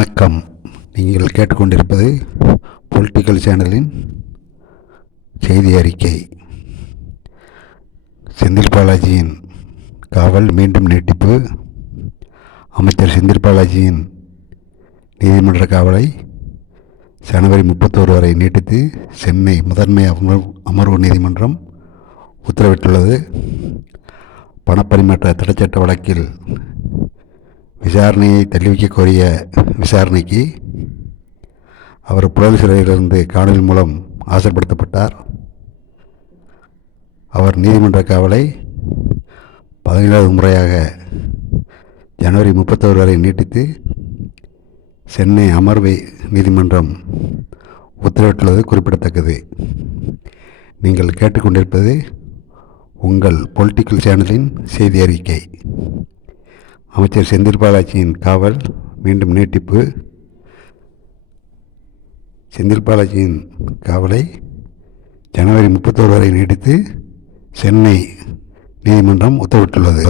வணக்கம். நீங்கள் கேட்டுக்கொண்டிருப்பது பொலிட்டிக்கல் சேனலின் செய்தி அறிக்கை. செந்தில் பாலாஜியின் காவல் மீண்டும் நீட்டிப்பு. அமைச்சர் செந்தில் பாலாஜியின் நீதிமன்ற காவலை ஜனவரி முப்பத்தோரு வரை நீட்டித்து சென்னை முதன்மை அமர்வு அமர்வு நீதிமன்றம் உத்தரவிட்டுள்ளது. பணப்பரிமாற்ற தடைச்சட்ட வழக்கில் விசாரணையை தள்ளிவைக்க கோரிய விசாரணைக்கு அவர் புழல் சிறையிலிருந்து காணொலி மூலம் ஆசைப்படுத்தப்பட்டார் அவர் நீதிமன்ற காவலை பதினேழாவது முறையாக ஜனவரி முப்பத்தோரு வரை நீட்டித்து சென்னை அமர்வு நீதிமன்றம் உத்தரவிட்டுள்ளது குறிப்பிடத்தக்கது. நீங்கள் கேட்டுக்கொண்டிருப்பது உங்கள் பொலிட்டிக்கல் சேனலின் செய்தி அறிக்கை. அமைச்சர் செந்தில் பாலாஜியின் காவல் மீண்டும் நீட்டிப்பு. செந்தில் பாலாஜியின் காவலை ஜனவரி முப்பத்தோரு வரை நீடித்து சென்னை நீதிமன்றம் உத்தரவிட்டுள்ளது.